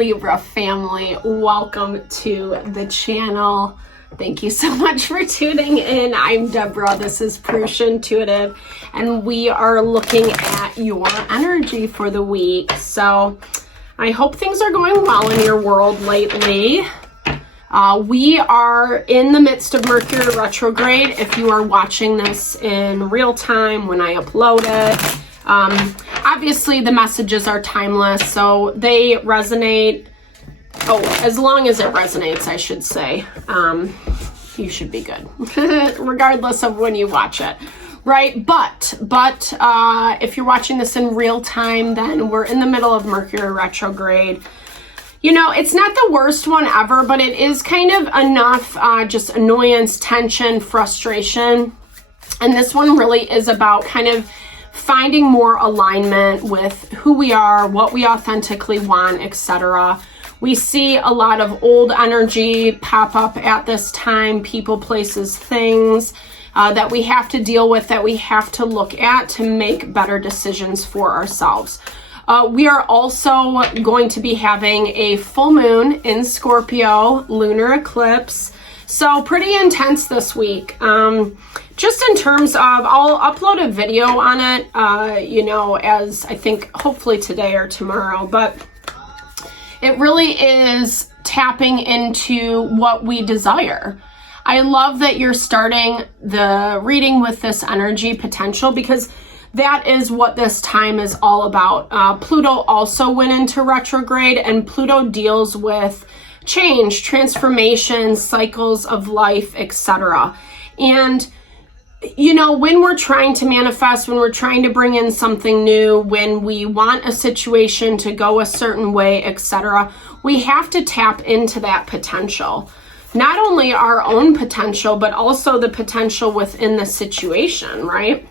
Libra family, welcome to the channel. Thank you so much for tuning in. I'm Deborah, this is Purusha Intuitive, and we are looking at your energy for the week. So I hope things are going well in your world lately. We are in the midst of Mercury retrograde. If you are watching this in real time when I upload it, obviously the messages are timeless, so they resonate. Oh, as long as it resonates, I should say. You should be good, regardless of when you watch it, right? But if you're watching this in real time, then we're in the middle of Mercury retrograde. You know, it's not the worst one ever, but it is kind of enough just annoyance, tension, frustration. And this one really is about kind of finding more alignment with who we are, what we authentically want, etc. We see a lot of old energy pop up at this time, people, places, things that we have to deal with, that we have to look at to make better decisions for ourselves. We are also going to be having a full moon in Scorpio, lunar eclipse. So pretty intense this week. Just in terms of, I'll upload a video on it, you know, as I think hopefully today or tomorrow, but it really is tapping into what we desire. I love that you're starting the reading with this energy potential, because that is what this time is all about. Pluto also went into retrograde, and Pluto deals with change, transformation, cycles of life, etc. And you know, when we're trying to manifest, when we're trying to bring in something new, when we want a situation to go a certain way, etc., we have to tap into that potential. Not only our own potential, but also the potential within the situation, right?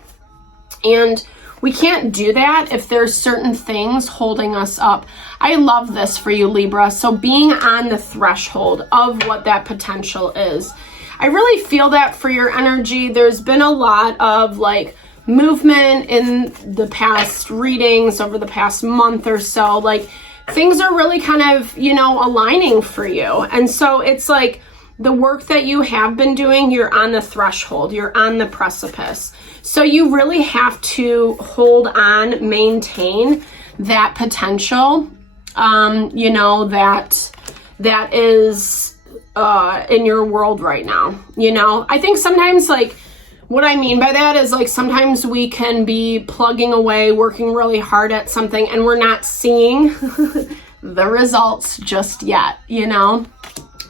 And we can't do that if there's certain things holding us up. I love this for you, Libra. So being on the threshold of what that potential is. I really feel that for your energy. There's been a lot of like movement in the past readings over the past month or so. Like things are really kind of, you know, aligning for you. And so it's like the work that you have been doing, you're on the threshold, you're on the precipice. So you really have to hold on, maintain that potential, you know, that is in your world right now. You know, I think sometimes, like, what I mean by that is, like, sometimes we can be plugging away, working really hard at something, and we're not seeing the results just yet, you know.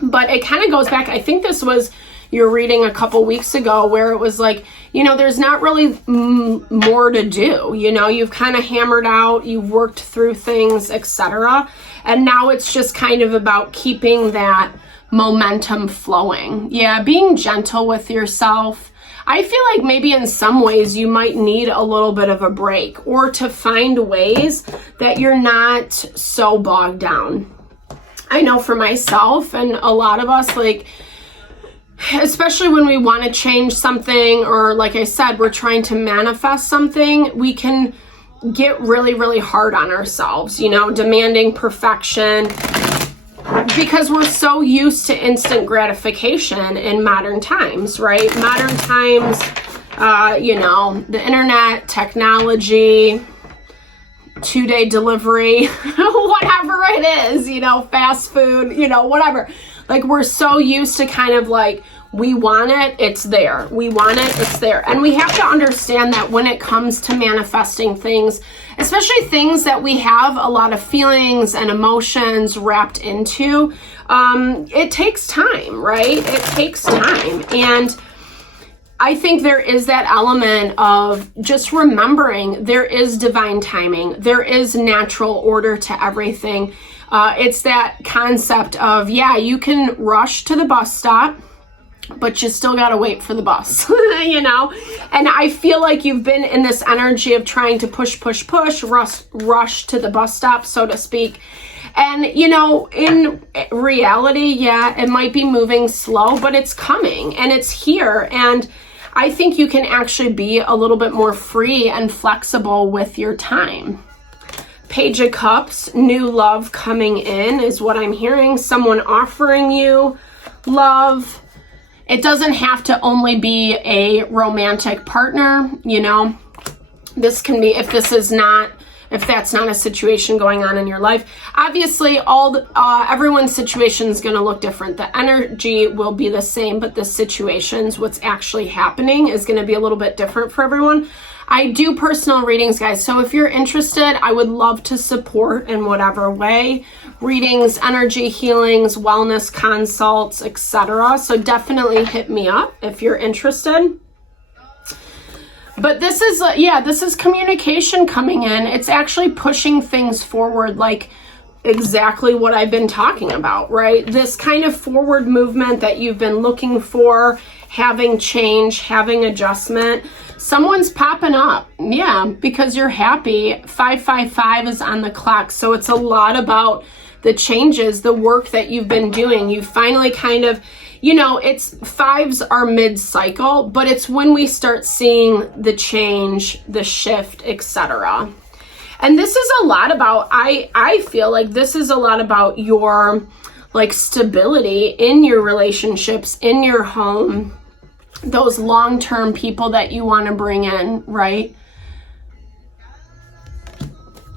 But it kind of goes back, I think this was your reading a couple weeks ago, where it was like, you know, there's not really more to do. You know, you've kind of hammered out, you've worked through things, etc. And now it's just kind of about keeping that momentum flowing. Yeah, being gentle with yourself. I feel like maybe in some ways you might need a little bit of a break, or to find ways that you're not so bogged down. I know for myself and a lot of us, like, especially when we want to change something, or like I said, we're trying to manifest something, we can get really, really hard on ourselves, you know, demanding perfection, because we're so used to instant gratification in modern times, right? Modern times, you know, the internet, technology, 2-day delivery, whatever it is, you know, fast food, you know, whatever. Like, we're so used to kind of like, we want it, it's there. We want it, it's there. And we have to understand that when it comes to manifesting things, especially things that we have a lot of feelings and emotions wrapped into, it takes time, right? It takes time. And I think there is that element of just remembering there is divine timing. There is natural order to everything. It's that concept of, yeah, you can rush to the bus stop, but you still got to wait for the bus, you know? And I feel like you've been in this energy of trying to push, rush to the bus stop, so to speak. And, you know, in reality, yeah, it might be moving slow, but it's coming and it's here. And I think you can actually be a little bit more free and flexible with your time. Page of Cups, new love coming in is what I'm hearing. Someone offering you love. It doesn't have to only be a romantic partner, you know. This can be, if that's not a situation going on in your life. Obviously, everyone's situation is going to look different. The energy will be the same, but the situations, what's actually happening, is going to be a little bit different for everyone. I do personal readings, guys, so if you're interested, I would love to support in whatever way. Readings, energy healings, wellness consults, etc. So definitely hit me up if you're interested. But this is communication coming in. It's actually pushing things forward, like exactly what I've been talking about, right? This kind of forward movement that you've been looking for, having change, having adjustment. Someone's popping up, yeah, because you're happy. 555 is on the clock, so it's a lot about the changes, the work that you've been doing. You finally kind of, you know, it's fives are mid-cycle, but it's when we start seeing the change, the shift, etc. And this is a lot about, I feel like this is a lot about your like stability in your relationships, in your home, those long-term people that you want to bring in, right?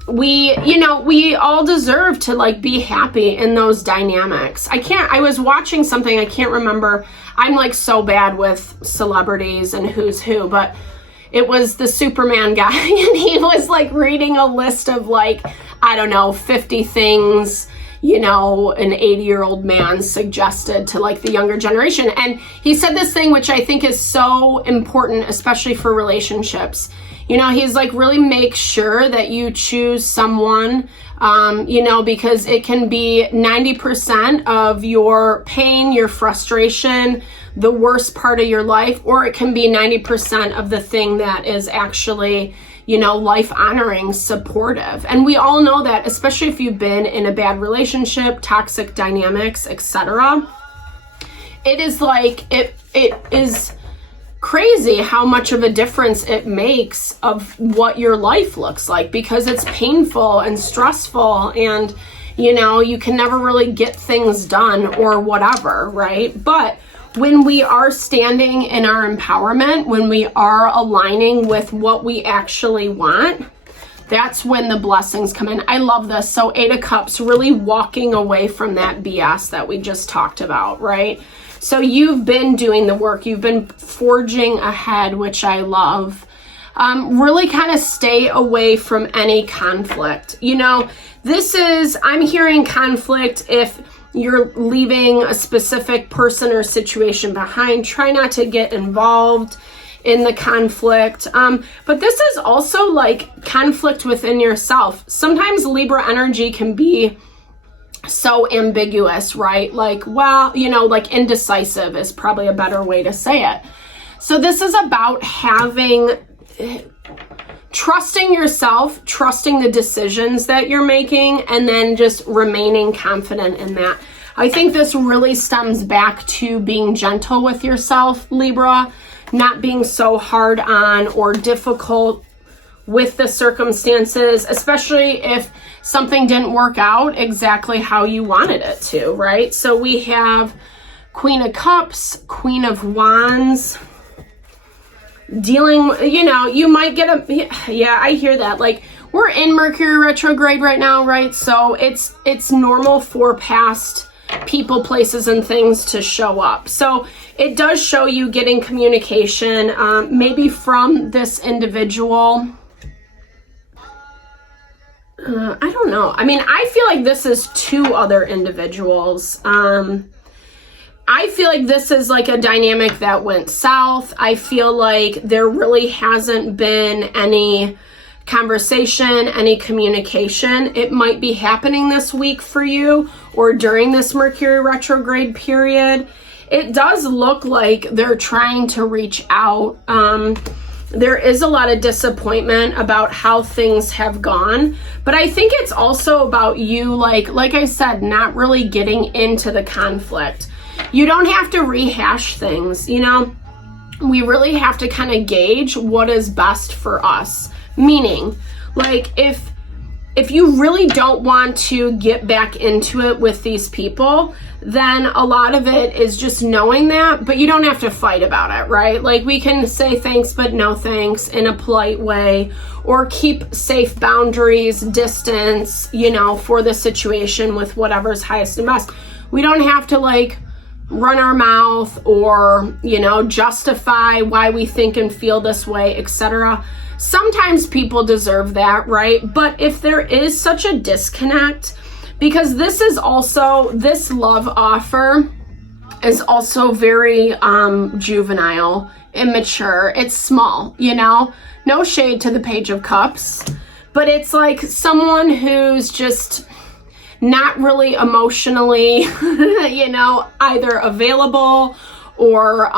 We all deserve to like be happy in those dynamics. I was watching something, I can't remember. I'm like so bad with celebrities and who's who, but it was the Superman guy and he was like reading a list of like, I don't know, 50 things, you know, an 80-year-old man suggested to like the younger generation. And he said this thing, which I think is so important, especially for relationships. You know, he's like, really make sure that you choose someone, you know, because it can be 90% of your pain, your frustration, the worst part of your life, or it can be 90% of the thing that is actually, you know, life honoring, supportive. And we all know that, especially if you've been in a bad relationship, toxic dynamics, etc. It is like, it is crazy how much of a difference it makes of what your life looks like, because it's painful and stressful and, you know, you can never really get things done or whatever, right? But when we are standing in our empowerment, when we are aligning with what we actually want, that's when the blessings come in. I love this. So 8 of Cups, really walking away from that BS that we just talked about, right? So you've been doing the work. You've been forging ahead, which I love. Really kind of stay away from any conflict. You know, I'm hearing conflict if you're leaving a specific person or situation behind. Try not to get involved in the conflict. But this is also like conflict within yourself. Sometimes Libra energy can be so ambiguous, right? Like, well, you know, like indecisive is probably a better way to say it. So this is about trusting yourself, trusting the decisions that you're making, and then just remaining confident in that. I think this really stems back to being gentle with yourself, Libra, not being so hard on or difficult with the circumstances, especially if something didn't work out exactly how you wanted it to, right? So we have Queen of Cups, Queen of Wands, dealing, you know, you might get yeah, I hear that. Like, we're in Mercury retrograde right now, right? So it's normal for past people, places, and things to show up. So it does show you getting communication, maybe from this individual. I don't know. I mean, I feel like this is 2 other individuals. I feel like this is like a dynamic that went south. I feel like there really hasn't been any conversation, any communication. It might be happening this week for you or during this Mercury retrograde period. It does look like they're trying to reach out. There is a lot of disappointment about how things have gone, but I think it's also about you, like I said, not really getting into the conflict. You don't have to rehash things, you know? We really have to kind of gauge what is best for us. Meaning, like, if if you really don't want to get back into it with these people, then a lot of it is just knowing that, but you don't have to fight about it, right? Like, we can say thanks but no thanks in a polite way, or keep safe boundaries, distance, you know, for the situation with whatever's highest and best. We don't have to like run our mouth or, you know, justify why we think and feel this way, etc. Sometimes people deserve that, right? But if there is such a disconnect, because this is also, this love offer is also very juvenile, immature. It's small, you know, no shade to the Page of Cups, but it's like someone who's just not really emotionally, you know, either available or,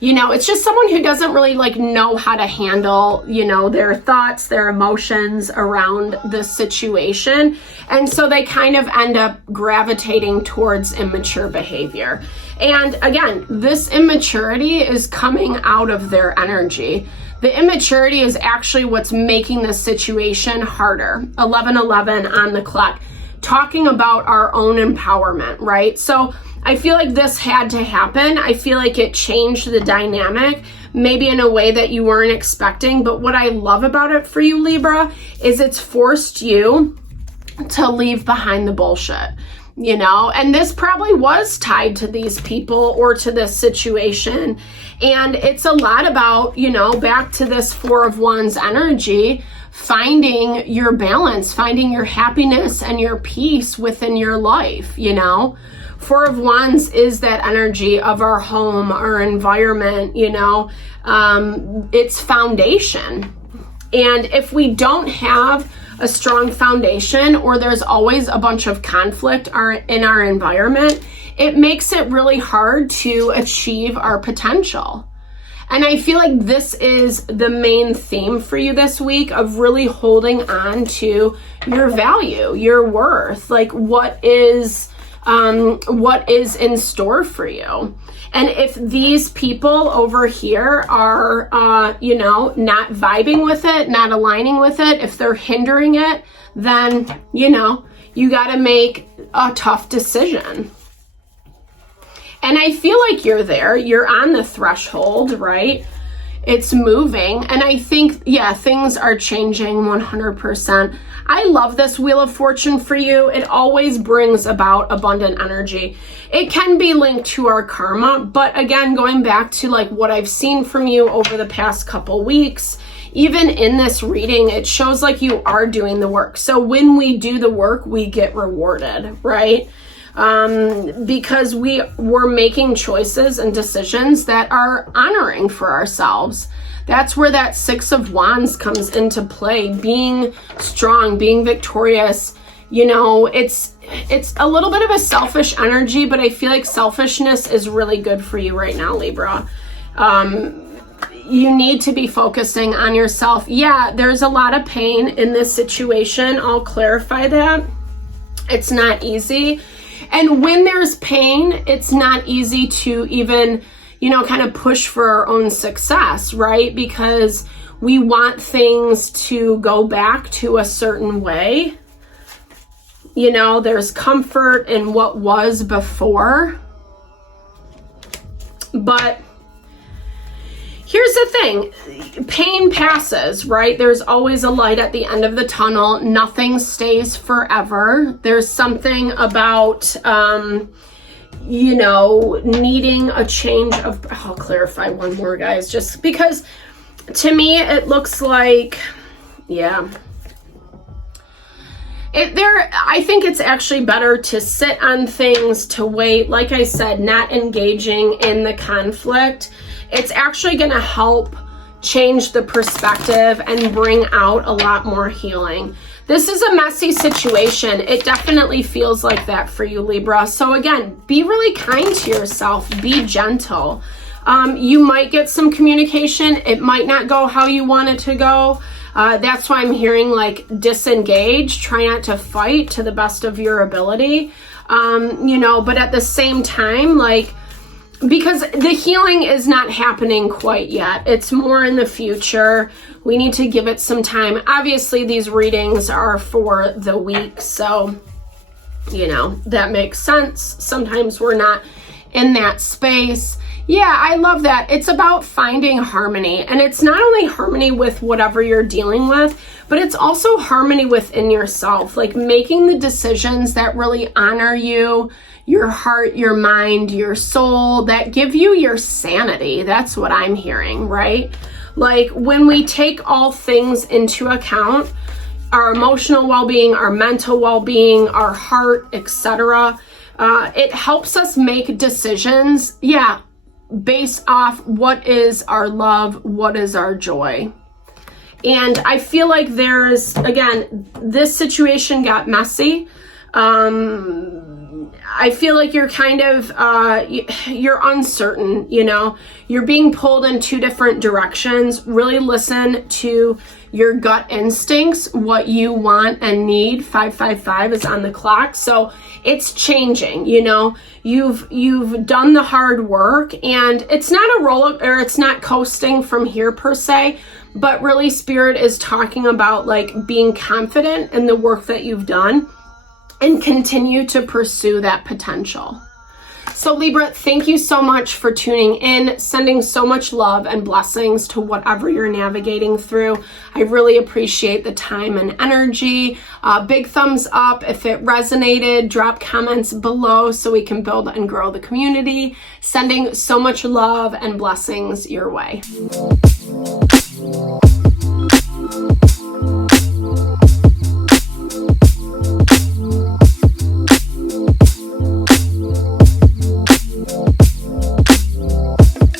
you know, it's just someone who doesn't really like know how to handle, you know, their thoughts, their emotions around the situation. And so they kind of end up gravitating towards immature behavior. And again, this immaturity is coming out of their energy. The immaturity is actually what's making this situation harder. 11:11 on the clock, talking about our own empowerment, right? So I feel like this had to happen. I feel like it changed the dynamic, maybe in a way that you weren't expecting. But what I love about it for you, Libra, is it's forced you to leave behind the bullshit, you know? And this probably was tied to these people or to this situation. And it's a lot about, you know, back to this Four of Wands energy, finding your balance, finding your happiness and your peace within your life, you know? Four of Wands is that energy of our home, our environment, you know, it's foundation. And if we don't have a strong foundation, or there's always a bunch of conflict in our environment, it makes it really hard to achieve our potential. And I feel like this is the main theme for you this week, of really holding on to your value, your worth, like what is in store for you. And if these people over here are, you know, not vibing with it, not aligning with it, if they're hindering it, then, you know, you got to make a tough decision. And I feel like you're there. You're on the threshold, right? It's moving. And I think, yeah, things are changing 100%. I love this Wheel of Fortune for you. It always brings about abundant energy. It can be linked to our karma, but again, going back to like what I've seen from you over the past couple weeks, even in this reading, it shows like you are doing the work. So when we do the work, we get rewarded, right? Because we're making choices and decisions that are honoring for ourselves. That's where that Six of Wands comes into play, being strong, being victorious. You know, it's a little bit of a selfish energy, but I feel like selfishness is really good for you right now, Libra. You need to be focusing on yourself. Yeah, there's a lot of pain in this situation. I'll clarify that. It's not easy. And when there's pain, it's not easy to even, you know, kind of push for our own success, right? Because we want things to go back to a certain way. You know, there's comfort in what was before. But here's the thing, pain passes, right? There's always a light at the end of the tunnel. Nothing stays forever. There's something about, you know, needing a change of, I'll clarify one more, guys, just because to me, it looks like, yeah. I think it's actually better to sit on things, to wait, like I said, not engaging in the conflict. It's actually going to help change the perspective and bring out a lot more healing. This is a messy situation. It definitely feels like that for you, Libra. So again, be really kind to yourself. Be gentle. You might get some communication. It might not go how you want it to go. That's why I'm hearing like disengage. Try not to fight to the best of your ability. You know, but at the same time, like, because the healing is not happening quite yet. It's more in the future. We need to give it some time. Obviously, these readings are for the week, so, you know, that makes sense. Sometimes we're not in that space. Yeah, I love that. It's about finding harmony. And it's not only harmony with whatever you're dealing with, but it's also harmony within yourself. Like making the decisions that really honor you, your heart, your mind, your soul, that give you your sanity. That's what I'm hearing, right? Like when we take all things into account, our emotional well-being, our mental well-being, our heart, etc., it helps us make decisions, based off what is our love, what is our joy. And I feel like there's, again, this situation got messy. I feel like you're kind of, you're uncertain, you know, you're being pulled in two different directions. Really listen to your gut instincts, what you want and need. 555 is on the clock. So it's changing, you know, you've done the hard work, and it's not a roller, or it's not coasting from here per se, but really Spirit is talking about like being confident in the work that you've done and continue to pursue that potential. So Libra, thank you so much for tuning in, sending so much love and blessings to whatever you're navigating through. I really appreciate the time and energy. Big thumbs up if it resonated. Drop comments below so we can build and grow the community. Sending so much love and blessings your way.